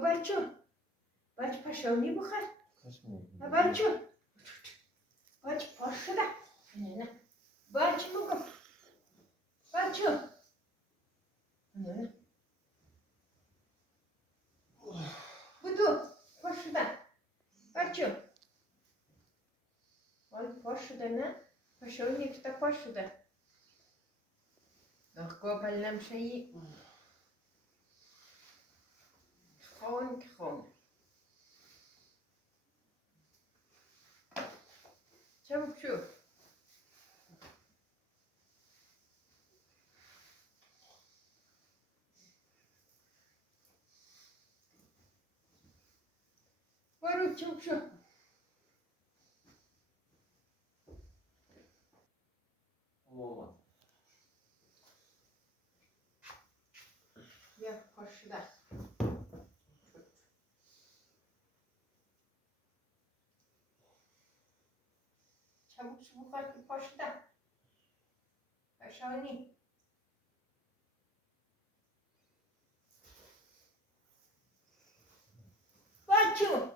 Бачу. Бач пошел не бухать. Бачу. Бач пошел. Бач ну-ка. Бачу. Буду. Пошел. Бачу. Он пошел, да? Пошел не в так пошел, да? Легко пальнем шеи. Крон. Çabuk şu. Varın çabuk şu. Ya koşuda. Çabuk çabuk artık koşuda. Aşağı in. Bacım.